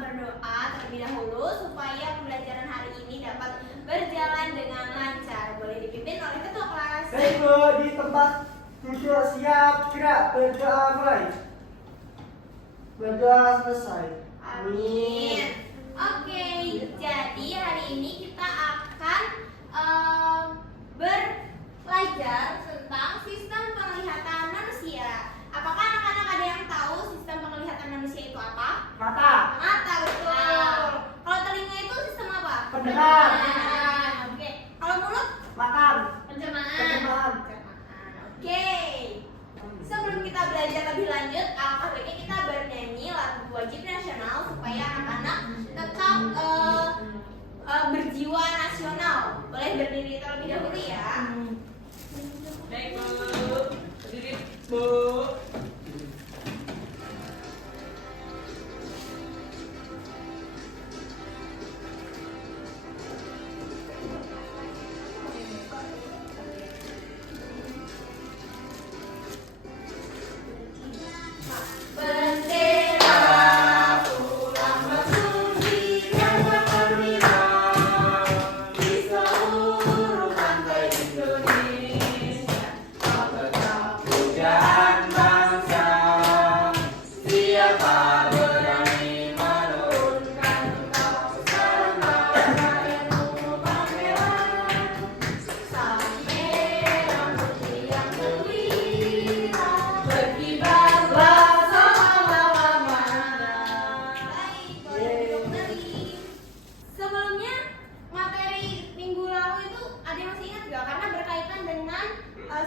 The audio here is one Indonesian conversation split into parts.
berdoa terlebih dahulu supaya pembelajaran hari ini dapat berjalan dengan lancar. Boleh dipimpin oleh ketua kelas. Baik Bu, di tempat duduk siap, gerak, berdoa mulai. Berdoa selesai. Amin. Oke, jadi hari ini kita akan belajar tentang sistem penglihatan manusia. Apakah anak-anak ada yang tahu sistem penglihatan manusia itu apa? Mata. Mata, betul. Kalau telinga itu sistem apa? Pendengar. Oke. Kalau mulut? Makan. Pencernaan. Oke. Sebelum kita belajar lebih lanjut, alangkah baiknya kita bernyanyi lagu wajib nasional supaya anak-anak tetap berjiwa nasional. Boleh berdiri terlebih dahulu ya. Baik Bu, berdiri Bu.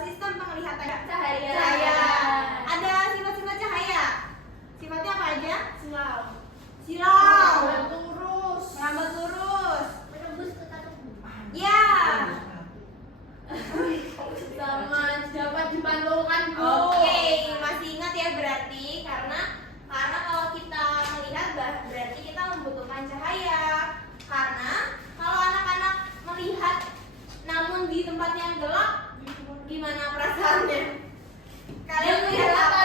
Sistem penglihatan cahaya. Ada sifat-sifat cahaya. Sifatnya apa aja? Silau. Merambat lurus. Menembus ke kantong. Ya. Sama dapat dipantulkan Bu. Oke, masih ingat ya berarti karena kalau kita melihat berarti kita membutuhkan cahaya. Karena kalau anak-anak melihat namun di tempat yang gelap, gimana perasaannya? Kalian melihat apa?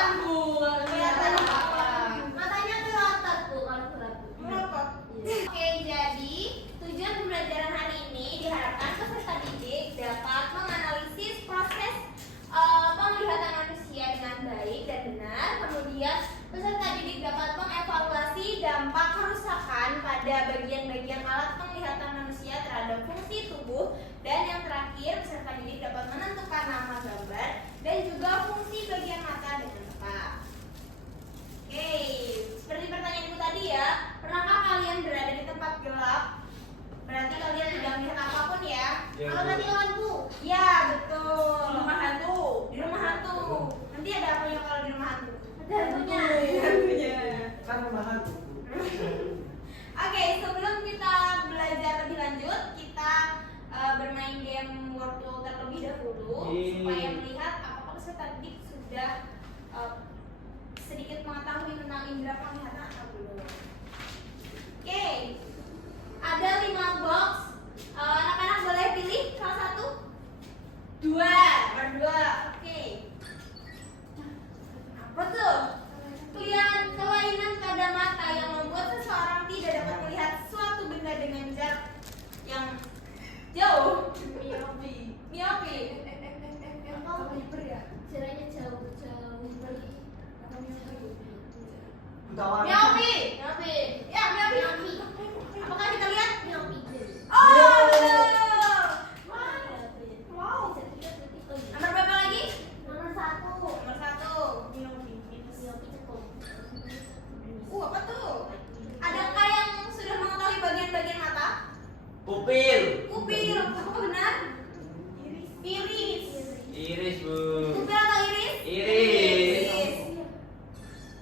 Kelihatan apa? Matanya melotot Bu kalau gelap. Melotot. Oke, jadi tujuan pembelajaran hari ini diharapkan peserta didik dapat menganalisis proses penglihatan manusia dengan baik dan benar. Kemudian peserta didik dapat mengevaluasi dampak kerusakan pada bagian-bagian alat penglihatan manusia terhadap fungsi tubuh. Dan yang terakhir, peserta didik dapat menentukan nama gambar dan juga fungsi bagian mata dengan tepat. Oke, seperti pertanyaanku tadi ya, pernahkah kalian berada di tempat gelap? Berarti kalian tidak melihat apapun ya? Kalau tadi lampu? Ya, betul. Di rumah hantu. Di rumah hantu. Nanti ada apa ya kalau di rumah hantu? Ada hantunya. Kan rumah hantu. Oke, sebelum kita belajar lebih lanjut, kita bermain game wortel terlebih dahulu supaya melihat apakah peserta didik sudah sedikit mengetahui tentang indera penglihatan atau belum. Oke, ada 5 box. Anak-anak boleh pilih salah satu? 2. Berdua. Oke. Apa tuh? Kelainan pada mata yang membuat seseorang tidak dapat melihat suatu benda dengan jarak yang jauh. Miopi. Jaraknya jauh. Butawan. Miopi. Miopi. Ya, miopi. Apakah kita lihat? Miopi. Oh, betul. Wow. Nomor berapa lagi? Nomor 1. Nomor 1. Miopi cekung. Apa tuh? Adakah yang sudah mengetahui bagian-bagian mata? Pupil. Pupil. Apakah benar? Iris. Iris Bu. Pupil atau iris? Iris.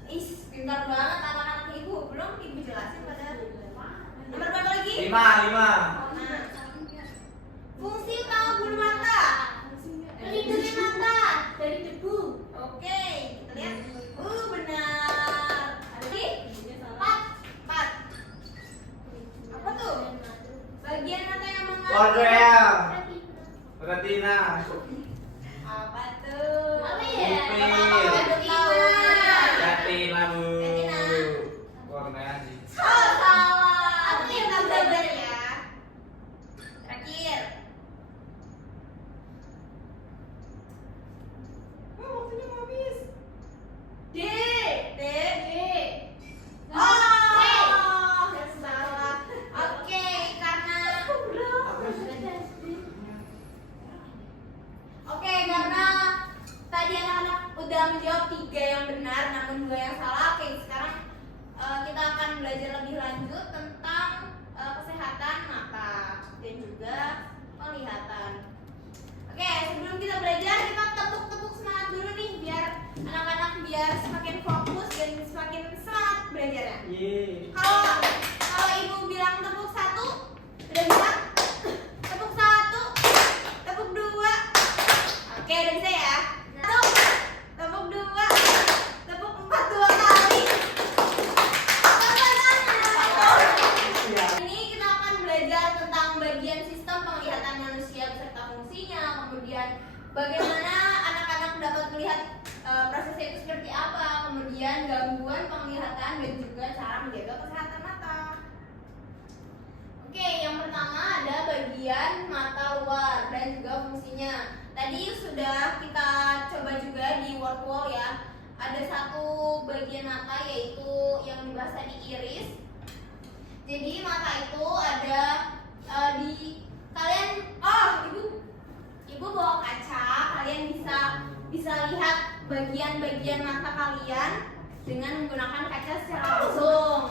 Ih, pintar banget anak-anak ibu. Belum ibu jelasin padahal. Nomor berapa lagi? 5. Nah, fungsi utama bulu mata. Melindungi mata dari debu. Oke, kita lihat. Benar. Ada lagi? 4. Apa tuh? Bagian mata yang Kornea. Retina. Apa tuh? Apa ya? Pupil. Retina. Retina Bu. Retina. Kornea sih. Oh, Ye. Kalau kalau ibu bilang tepuk satu, udah bilang tepuk satu, tepuk dua. Oke, udah bisa ya. Satu, tepuk dua, tepuk empat dua kali. Siap. Ini kita akan belajar tentang bagian sistem penglihatan manusia beserta fungsinya, kemudian bagaimana anak-anak dapat melihat prosesnya itu seperti apa, kemudian gangguan penglihatan dan juga cara menjaga kesehatan mata. Oke, yang pertama ada bagian mata luar dan juga fungsinya. Tadi sudah kita coba juga di word wall ya. Ada satu bagian mata yaitu yang dibahas tadi iris. Jadi mata itu ada di kalian, ibu bawa kaca, kalian bisa lihat bagian-bagian mata kalian dengan menggunakan kaca secara langsung.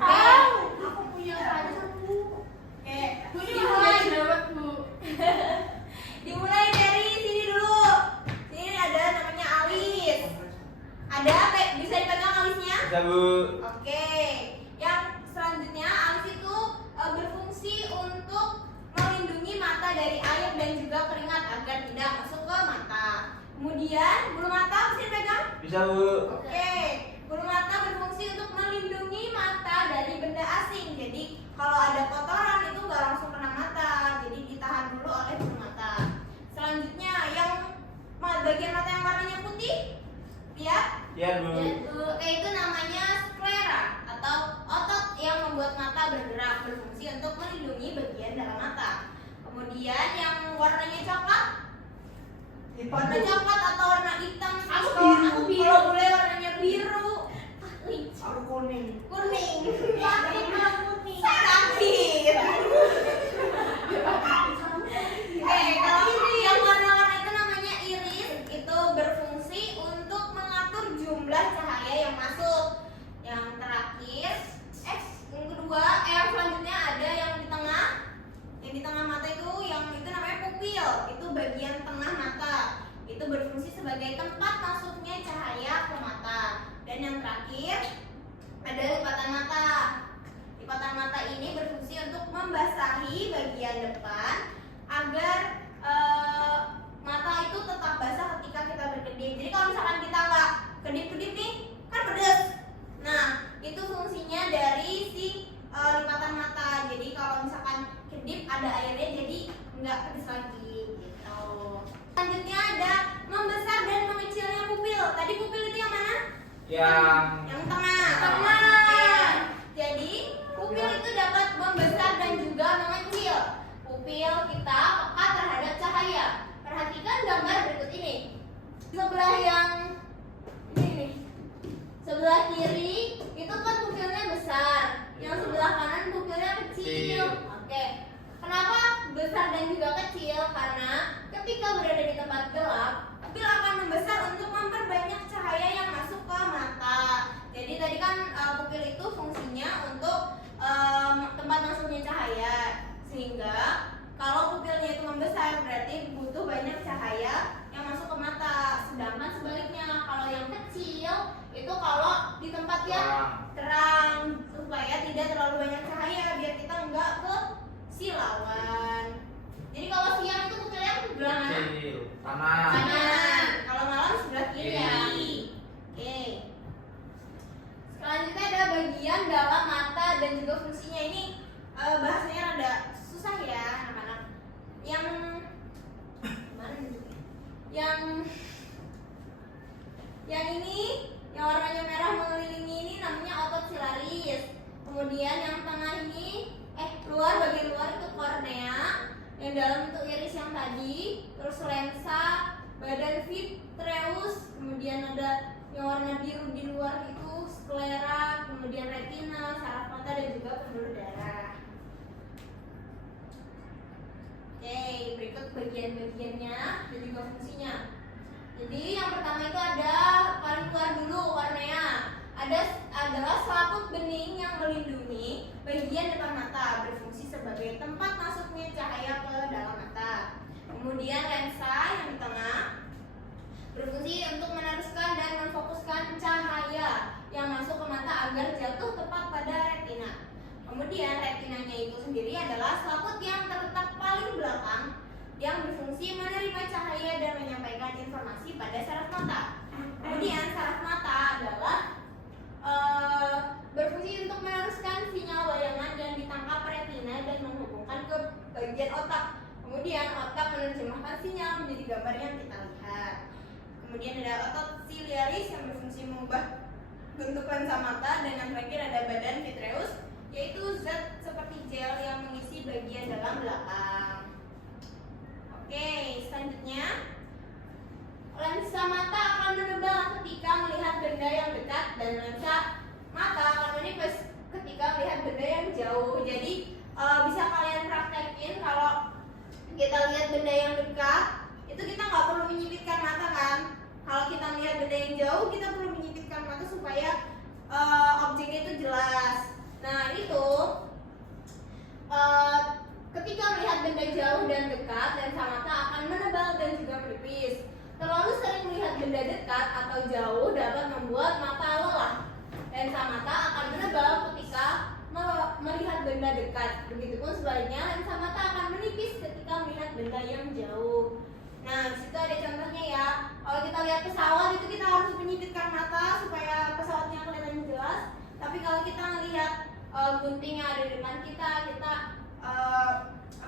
Oke. Aku punya kaca, Bu. Oke. Dimulai dapat, Bu. Dimulai dari sini dulu. Sini ada namanya alis. Ada bisa dipegang alisnya? Bisa Bu. Oke. Yang selanjutnya alis itu berfungsi untuk melindungi mata dari air dan juga keringat agar tidak masuk ke mata. Kemudian bulu mata bisa dipegang? Bisa Bu. Oke. Bulu mata berfungsi untuk melindungi mata dari benda asing. Jadi kalau ada kotoran itu nggak langsung kena mata. Jadi ditahan dulu oleh bulu mata. Selanjutnya yang bagian mata yang warnanya putih, lihat. Iya Bu. Itu namanya sklera atau otot yang membuat mata bergerak, berfungsi untuk melindungi bagian dalam mata. Kemudian yang warnanya coklat, warna coklat atau warna hitam. Aku Kalau biru. kalau boleh warnanya biru, Aku kuning. kuning. Sakit, Bang, putih. Sakit. Kalau yang warna-warna itu namanya iris, itu berfungsi untuk mengatur jumlah cahaya yang masuk. Yang terakhir, yang kedua, yang selanjutnya ada yang di tengah. Yang di tengah mata itu namanya pupil. Itu bagian tengah mata. Itu berfungsi sebagai tempat masuknya cahaya ke mata. Dan yang terakhir ada lipatan mata. Lipatan mata ini berfungsi untuk membasahi bagian depan agar mata itu tetap basah ketika kita berkedip. Jadi kalau misalkan kita nggak kedip-kedip nih, kan pedes. Nah, itu fungsinya dari si lipatan mata. Jadi kalau misalkan kedip ada airnya, jadi nggak pedes lagi. Gitu. Selanjutnya ada membesar dan mengecilnya pupil. Tadi pupil itu yang mana? Yang tengah. Tengah. Jadi pupil itu dapat membesar dan juga mengecil. Pupil kita peka terhadap cahaya. Perhatikan gambar berikut ini. Sebelah yang ini nih. Sebelah kiri itu kan pupilnya besar. Yang sebelah kanan pupilnya kecil. Oke. Kenapa besar dan juga kecil? Karena ketika berada di tempat gelap, pupil akan membesar untuk memperbanyak cahaya yang masuk ke mata. Jadi tadi kan pupil itu fungsinya untuk tempat masuknya cahaya. Sehingga kalau pupilnya itu membesar berarti butuh banyak cahaya yang masuk ke mata. Sedangkan sebaliknya kalau yang kecil itu kalau di tempat yang terang supaya tidak terlalu banyak cahaya biar kita enggak ke silauan. Jadi kalau siang itu pupilnya sebelah mana? Kecil. Kanan. Kanan. Kalau malam sebelah kiri ya. Kiri. Oke. Selanjutnya ada bagian dalam mata dan juga fungsinya. Ini bahasanya rada susah ya anak-anak. Yang mana nih? Yang ini yang warnanya merah mengelilingi ini namanya otot silaris. Kemudian yang tengah ini bagian luar itu kornea, yang dalam itu iris yang tadi, terus lensa, badan vitreus, kemudian ada yang warna biru di luar itu sklera, kemudian retina, saraf mata dan juga pembuluh darah. Oke, berikut bagian-bagiannya dan juga fungsinya. Jadi yang pertama itu ada paling keluar dulu kornea. Adalah selaput bening yang melindungi bagian depan mata, berfungsi sebagai tempat masuknya cahaya ke dalam mata. Kemudian lensa yang di tengah berfungsi untuk meneruskan dan memfokuskan cahaya yang masuk ke mata agar jatuh ke Kemudian retinanya itu sendiri adalah selaput yang terletak paling belakang yang berfungsi menerima cahaya dan menyampaikan informasi pada saraf mata. Kemudian saraf mata adalah berfungsi untuk meneruskan sinyal bayangan yang ditangkap retina dan menghubungkan ke bagian otak. Kemudian otak menerjemahkan sinyal menjadi gambar yang kita lihat. Kemudian ada otot ciliaris yang berfungsi mengubah bentuk lensa mata, dan yang terakhir ada badan vitreus, yaitu zat seperti gel yang mengisi bagian dalam belakang. Oke, selanjutnya lensa mata akan menebal ketika melihat benda yang dekat, dan lensa mata akan menipis ketika melihat benda yang jauh. Jadi bisa kalian praktekin kalau kita lihat benda yang dekat, itu kita nggak perlu menyipitkan mata kan. Kalau kita melihat benda yang jauh, kita perlu menyipitkan mata supaya objeknya itu jelas. Nah itu ketika melihat benda jauh dan dekat, lensa mata akan menebal dan juga menipis. Terlalu sering melihat benda dekat atau jauh dapat membuat mata lelah. Lensa mata akan menebal ketika melihat benda dekat. Begitupun sebaliknya, lensa mata akan menipis ketika melihat benda yang jauh. Nah, disitu ada contohnya ya. Kalau kita lihat pesawat itu kita harus menyipitkan mata supaya pesawatnya kelihatan jelas. Tapi kalau kita melihat gunting yang ada di depan kita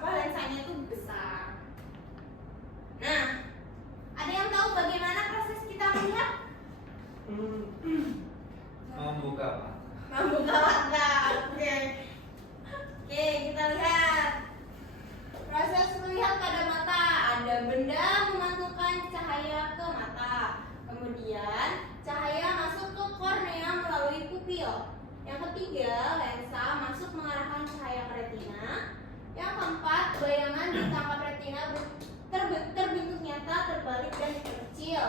lensanya itu besar. Nah, ada yang tahu bagaimana proses kita melihat? Membuka mata. Membuka mata. Oke, kita lihat proses melihat pada mata. Ada benda memantulkan cahaya ke mata. Kemudian cahaya masuk ke kornea melalui pupil. Yang ketiga, lensa masuk mengarahkan cahaya ke retina. Yang keempat, bayangan ditangkap retina terbentuk nyata, terbalik dan terkecil.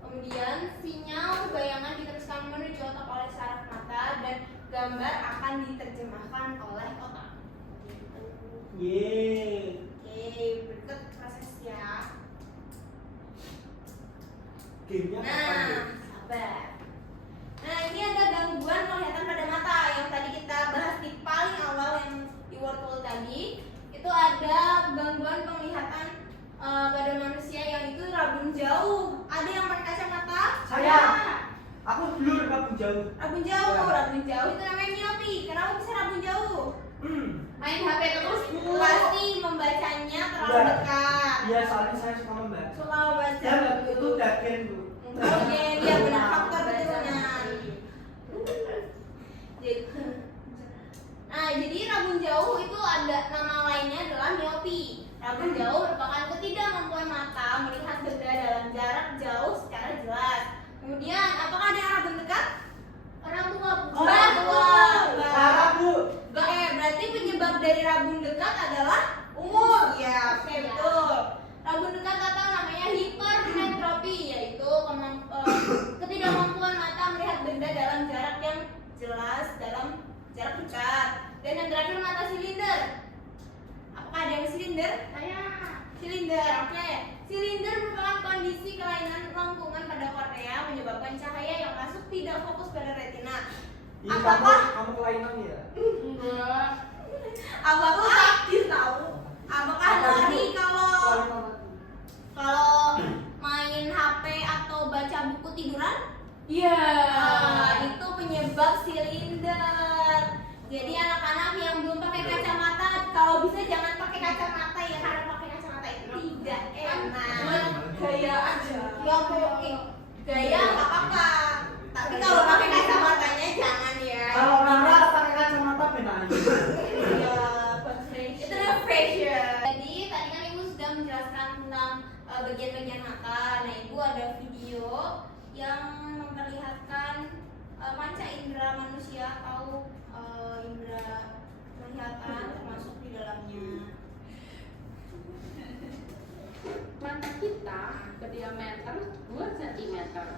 Kemudian sinyal bayangan diteruskan menuju otak oleh saraf mata, dan gambar akan diterjemahkan oleh otak. Yeay. Oke, berikut prosesnya. Gamenya kapan Nah, sabar. Nah, ini ada gangguan penglihatan pada mata yang tadi kita bahas di paling awal yang di wortel tadi. Itu ada gangguan penglihatan pada manusia yang itu rabun jauh. Ada yang pakai kacamata? Saya. Aku dulu rabun jauh. Rabun jauh, rabun jauh itu namanya miopi. Kenapa bisa rabun jauh? Main HP terus pasti membacanya terlalu Iya. dekat. Iya, soalnya saya suka membaca. Suka membaca. Dan itu bagian Bu. Oke, dia benar faktor keturunan. Jadi rabun jauh itu ada nama lainnya adalah miopi. Rabun jauh merupakan ketidakmampuan mata melihat benda dalam jarak jauh secara jelas. Kemudian, apakah ada yang rabun dekat? Orang tua. Parah Bu. Berarti penyebab dari rabun dekat adalah umur. Iya, oke, betul. Rabun dekat atau namanya hipermetropi, yaitu ketidakmampuan mata melihat benda dalam jarak yang jelas dalam jarak dekat. Dan yang terakhir mata silinder. Apakah ada yang silinder? Silinder, oke. Silinder merupakan kondisi kelainan lengkungan pada kornea menyebabkan cahaya yang masuk tidak fokus pada retina. Ih, Apakah kamu kelainan ya? Enggak. apakah sakit tahu? Apakah lari kalau main HP atau baca buku tiduran? Iya. Itu penyebab silinder. Jadi anak-anak yang belum pakai kacamata, kalau bisa jangan pakai kacamata ya, karena pakai kacamata itu tidak enak. Gaya aja. Nggak boleh. Gaya nggak apa-apa. Tapi kalau pakai kacamatanya jangan ya. Kalau Nara pakai kacamata benar. Iya, itu namanya fashion. Jadi tadi kan ibu sudah menjelaskan tentang bagian-bagian mata. Nah, ibu ada video yang memperlihatkan panca indera manusia atau indera penglihatan termasuk di dalamnya. Mata kita berdiameter 2 cm dan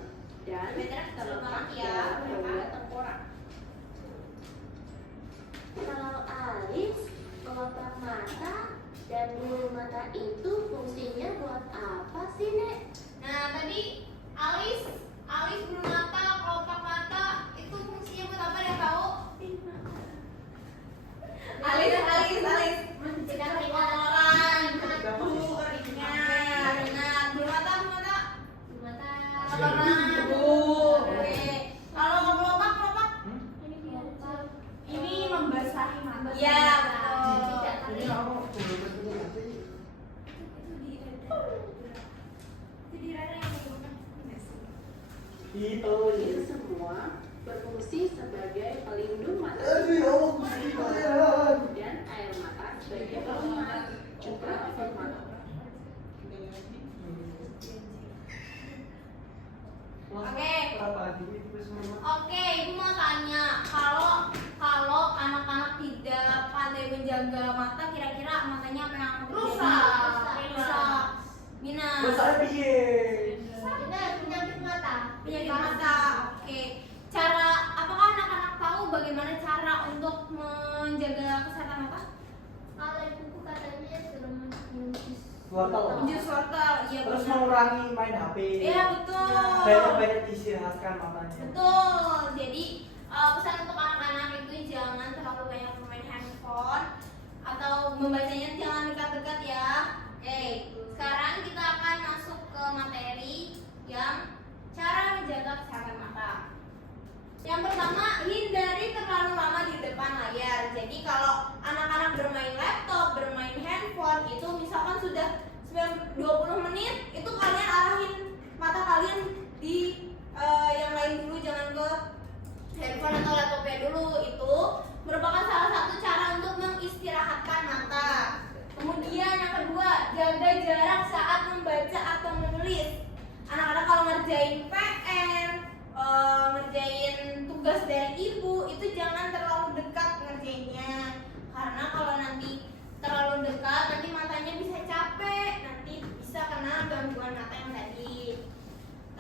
Diameter terletak kecil banget ya, dalam rongga tengkorak. Kalau alis, kelopak mata, dan bulu mata itu fungsinya buat apa sih, Nek? Nah, tadi alis, bulu mata, kelopak mata itu fungsinya buat apa, ada yang tahu? Iya, betul. Tidak Ini terlihat. kamu boleh bertemu nanti. Itu di rada yang menggunakan. Itu. Ini semua berfungsi sebagai pelindung mata Aduh ya Allah, kesulitan. dan air mata sebagai penguat juga efek mata. Oke. Apa lagi itu semua? Oke, ibu mau tanya, kalau anak-anak tidak pandai menjaga mata, kira-kira matanya apa yang akan terjadi? Rusak. Minus. Besar piye? Penyakit mata. Penyakit mata. Oke. Apakah anak-anak tahu bagaimana cara untuk menjaga kesehatan mata? Kalau ibuku katanya suruh menjus. Wortel. Jus wortel, iya Terus benar. mengurangi main HP. Iya betul. Banyak-banyak istirahatkan matanya. Betul. Jadi pesan untuk anak-anak itu jangan terlalu banyak bermain handphone atau membacanya jangan dekat-dekat ya. Oke. Sekarang kita akan masuk ke materi yang cara menjaga kesehatan mata. Yang pertama, hindari terlalu lama di depan layar. Jadi kalau anak-anak bermain laptop, bermain handphone itu misalkan sudah 20 menit, itu kalian arahin mata kalian di yang lain dulu, jangan ke handphone atau laptopnya dulu. Itu merupakan salah satu cara untuk mengistirahatkan mata. Kemudian yang kedua, jaga jarak saat membaca atau menulis. Anak-anak kalau ngerjain PR, ngerjain tugas dari ibu, itu jangan terlalu dekat ngerjainnya. Karena kalau nanti terlalu dekat, nanti matanya bisa capek, nanti bisa kena gangguan mata yang tadi.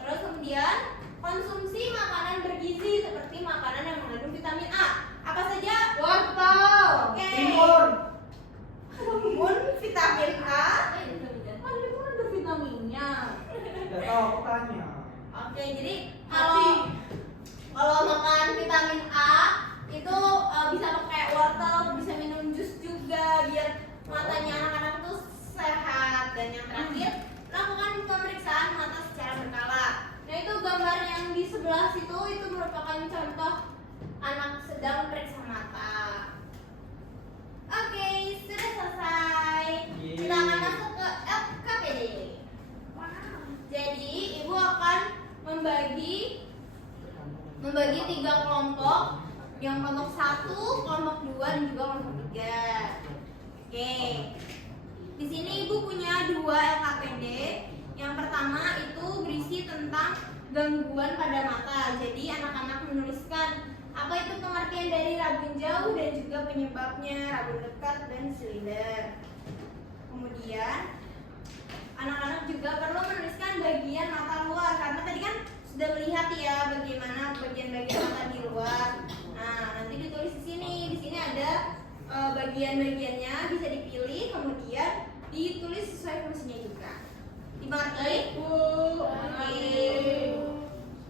Terus kemudian konsumsi makanan bergizi seperti makanan yang mengandung vitamin A. Apa saja? Wortel. Oke. Timun. Timun, vitamin A. Kan itu kan ada vitaminnya. Tidak tahu aku tanya. Oke, jadi kalau makan vitamin A itu bisa pakai wortel, bisa minum jus juga biar matanya anak-anak itu sehat. Dan yang terakhir, lakukan pemeriksaan mata secara berkala. Nah, itu gambar yang di sebelah situ itu merupakan contoh anak sedang periksa mata. Oke, sudah selesai. Kita akan masuk ke LKPD. Jadi, ibu akan membagi 3 kelompok. Yang kelompok 1, kelompok 2, dan juga kelompok 3. Oke. Di sini ibu punya 2 LKPD. Yang pertama itu berisi tentang gangguan pada mata. Jadi anak-anak menuliskan apa itu pengertian dari rabun jauh dan juga penyebabnya, rabun dekat dan silinder. Kemudian anak-anak juga perlu menuliskan bagian mata luar, karena tadi kan sudah melihat ya bagaimana bagian-bagian mata di luar. Nah, nanti ditulis di sini. Di sini ada bagian-bagiannya, bisa dipilih, kemudian ditulis sesuai fungsinya juga. Dimengerti? Oke.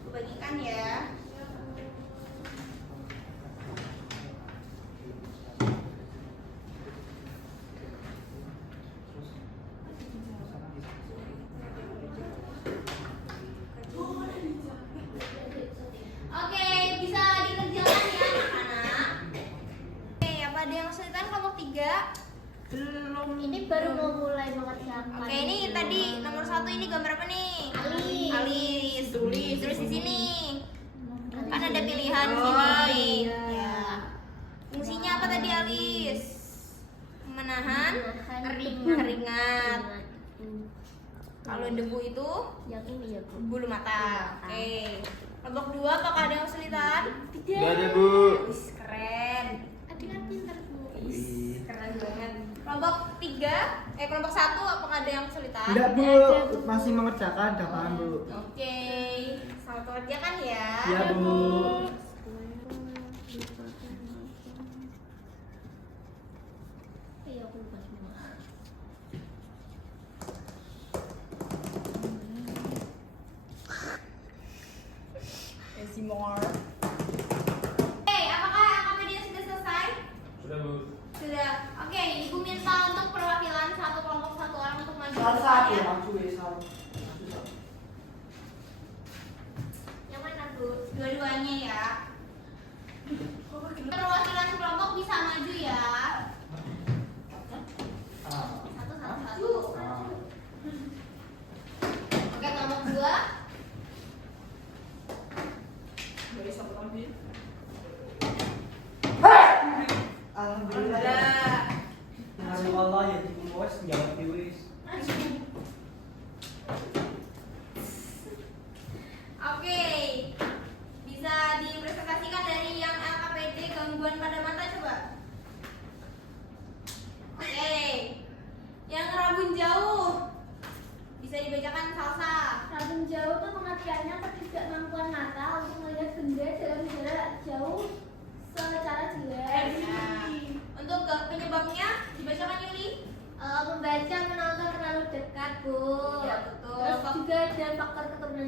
Aku bagikan ya. Oke, bisa dikerjakan ya anak-anak. Oke, apa ada yang kesulitan kelompok 3? Belum. Ini baru mau mulai mengerjakan. Oke, ini tadi nomor 1 ini gambar apa nih? Alis. Alis. Tulis di sini. Kan ada pilihan di Oh, sini. iya. Ya. Fungsinya apa tadi alis? Menahan keringat. Kalau debu itu Yang ini ya Bu. bulu mata. Oke. Kelompok 2 apakah ada yang kesulitan? Gak ada, Bu. Wis, keren. Adik kan pintar Bu. Wis, keren banget. Kelompok 1 apakah ada yang kesulitan? Tidak Bu, masih mengerjakan, tidak paham Bu. Oke. Selamat mengerjakan ya. Ya Bu. Iya aku lupa semua. Oke, apakah LKPD sudah selesai? Sudah, Bu. Sudah. Oke, Ibu minta untuk perwakilan satu kelompok 1 orang untuk maju ke Satu depan ya. langsung ya satu. Yang mana Bu? Dua-duanya ya. Perwakilan kelompok bisa maju ya.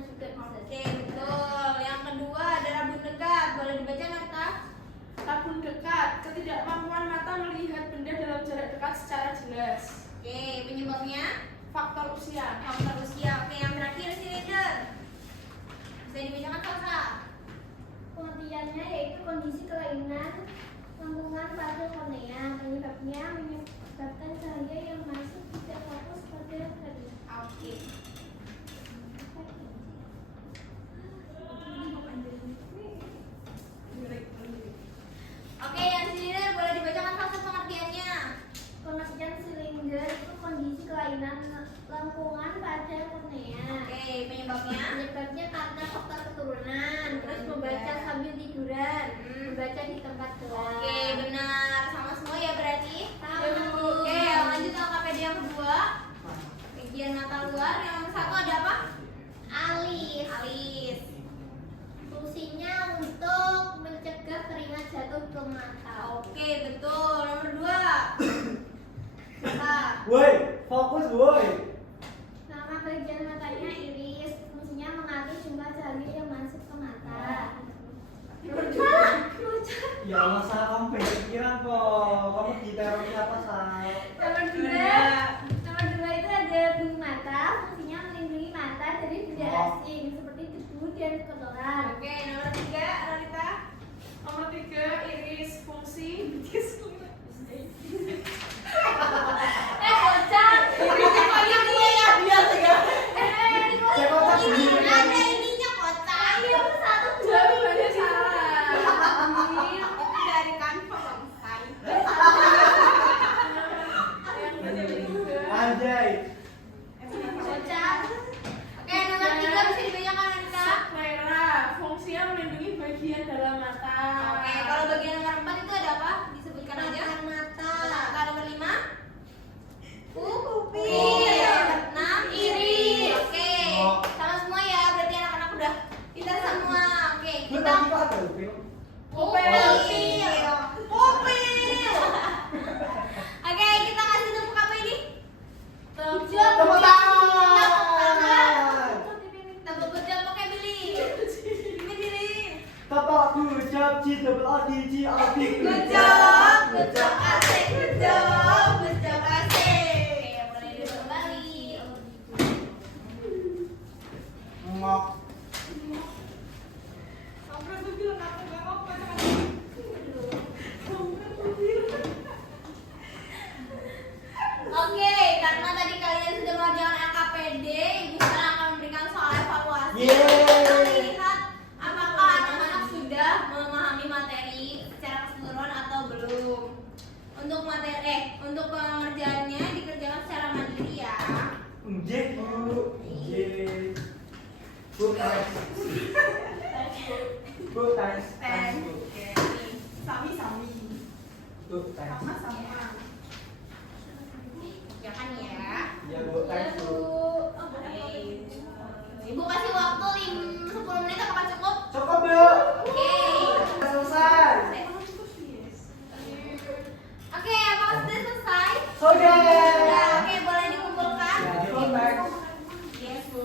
juga bisa. Oke, betul. Yang kedua ada rabun dekat. Boleh dibaca Marta? Rabun dekat, ketidakmampuan mata melihat benda dalam jarak dekat secara jelas. Oke, penyebabnya Faktor usia. faktor usia. Oke, yang terakhir silinder. Bisa dibacakan Salsa? Pengertiannya yaitu kondisi kelainan lengkungan pada kornea. Penyebabnya menyebabkan cahaya yang masuk tidak fokus pada retina. Oke. Oke, yang silinder boleh dibacakan Salsa pengertiannya? Pengertian silinder itu kondisi kelainan lengkungan pada kornea. Oke, penyebabnya? Penyebabnya karena faktor keturunan, terus membaca sambil tiduran, membaca di tempat gelap. Oke, benar. Sama semua ya berarti? Sama. Oke, lanjut LKPD yang kedua. Bagian mata luar. Yang nomor 1 ada apa? Alis. Alis. Fungsinya untuk mencegah keringat jatuh ke mata. Oke, betul. Nomor 2. Apa? Woi, fokus woi. Nama bagian matanya iris. Fungsinya mengatur jumlah cahaya yang masuk ke mata. Ya Allah, salah kamu pikiran kok. Kamu diteror siapa, Sal? Nomor dua itu ada bumi mata. Fungsinya melindungi mata dari benda asing seperti debu dan kotoran. Oke, nomor 3 Rarita. Nomor 3, iris, fungsi bitis kulit. Bocah. Ini gue yang biasa ya. Saya kocak Ini sendiri. ada ininya kocak. Ayo satu dua. Jawabannya salah. Itu dari Canva bangsai. Anjay. Bocah. Oke, nomor 3 bisa dibacakan Rarita. Sclera, fungsinya melindungi bagian dalam mata. Oke, kalau bagian nomor 4 itu ada apa? Disebutkan aja. Mata. Mata nomor 5. Pupil. 6 iris. Oke. Sama semua ya, berarti anak-anak udah pintar semua. Oke, Lu kita tadi apa tuh, Pil? Pupil. Pupil. Oke, kita kasih tepuk apa ini? Tepuk tangan. Tepuk gojek pakai Billy. Billy. Tepuk gujap, Ci, double O, D, G, O, D, Gojek, gojek asik, gojek asik. Oke, boleh duduk kembali. Ngok. Oke, karena tadi kalian sudah mengerjakan LKPD, Ibu sekarang akan memberikan soal evaluasi. Yeay. Kita lihat apakah anak-anak sudah memahami materi secara keseluruhan atau belum. Untuk untuk pengerjaannya dikerjakan secara mandiri ya. Nggih, Bu. Nggih. Bu, tes. Bu, tes. Tes, Bu. Sami-sami. Bu, tes. Sama-sama. Ya kan ya. Ya, Bu, tes, Bu. Ibu kasih waktu 10 menit apakah cukup? Cukup, Bu. Oke. Selesai. Oke, apakah sudah selesai? Sudah. Sudah. Oke, boleh dikumpulkan. Ya, di konteks. Yes, Bu.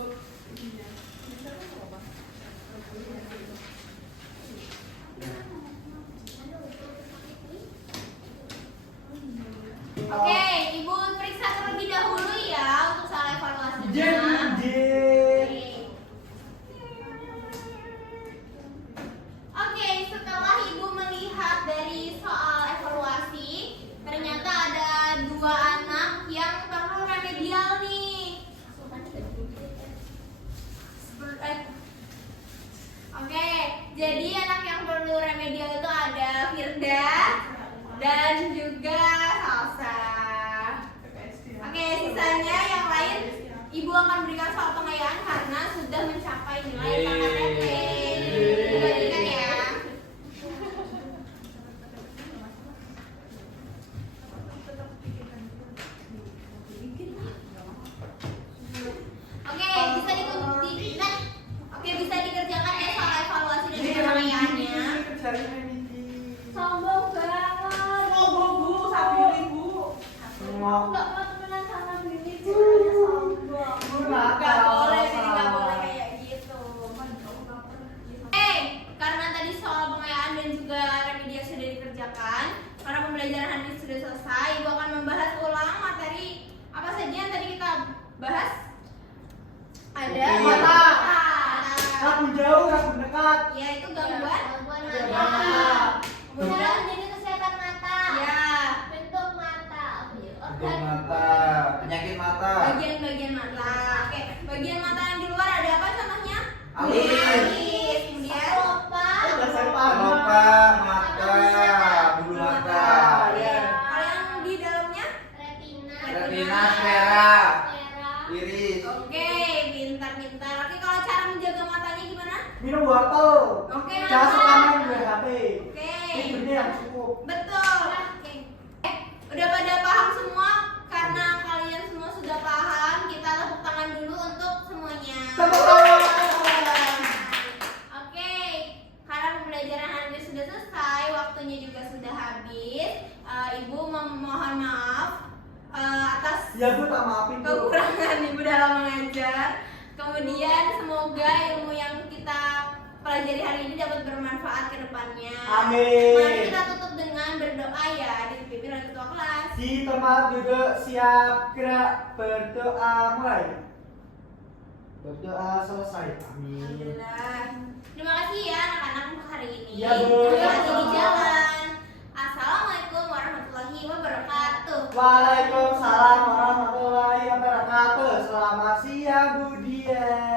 Oke, Ibu periksa terlebih dahulu ya untuk soal evaluasinya. Nggih. Oke, setelah Ibu melihat dari soal evaluasi, ternyata ada 2 anak yang perlu remedial nih. Oke, jadi anak yang perlu remedial itu ada Firda dan juga Salsa. Oke, sisanya yang lain Ibu akan berikan soal pengayaan karena sudah mencapai nilai KKP. Dibandingkan ya. Oke, bisa dibuktikan. Oke, bisa dikerjakan ya soal evaluasi dan Ini penilaiannya. kerjain remedi. Sombong banget. Ngok. Nggak mau temenan sama Bibi, caranya sombong. Bu, Gak boleh, jadi gak boleh kayak gitu. kerjakan. Karena pembelajaran hari ini sudah selesai, Ibu akan membahas ulang materi apa saja yang tadi kita bahas. Ada Oke. mata. Ragu jauh, ragu dekat. Ya, itu gangguan. Gangguan Gangguan mata. mata. Kemudian menjadi kesehatan mata. Ya, Bentuk mata. Bentuk mata, penyakit mata. bagian-bagian mata. Oke, bagian mata yang di luar ada apa contohnya? Alis. Alis. Kemudian Apa? Kelopak mata, bulu mata. kalau yang di dalamnya? Retina. Retina, sclera, Sclera. iris. Oke, pintar-pintar. Oke, kalau cara menjaga matanya gimana? Minum wortel. Oke, Jangan mantap. suka main gue HP. Oke. Ini yang cukup. Betul. Oke. Udah pada paham semua? Karena kalian semua sudah paham, kita tepuk tangan dulu untuk semuanya. Tepuk tangan. Oke. Karena pembelajaran hari ini sudah selesai, waktunya juga sudah habis. Ibu memohon maaf atas Ya Bu, tak maafin Bu. kekurangan Ibu dalam mengajar. Kemudian semoga ilmu yang kita pelajari hari ini dapat bermanfaat ke depannya. Amin. Mari kita tutup dengan berdoa ya, dipimpin oleh ketua kelas. Di tempat duduk siap, gerak, berdoa mulai. Berdoa selesai. Amin. Alhamdulillah. Terima kasih ya anak-anak untuk hari ini. Iya, Bu. Hati-hati di jalan. Assalamualaikum warahmatullahi wabarakatuh. Waalaikumsalam warahmatullahi wabarakatuh. Selamat siang Bu Dian.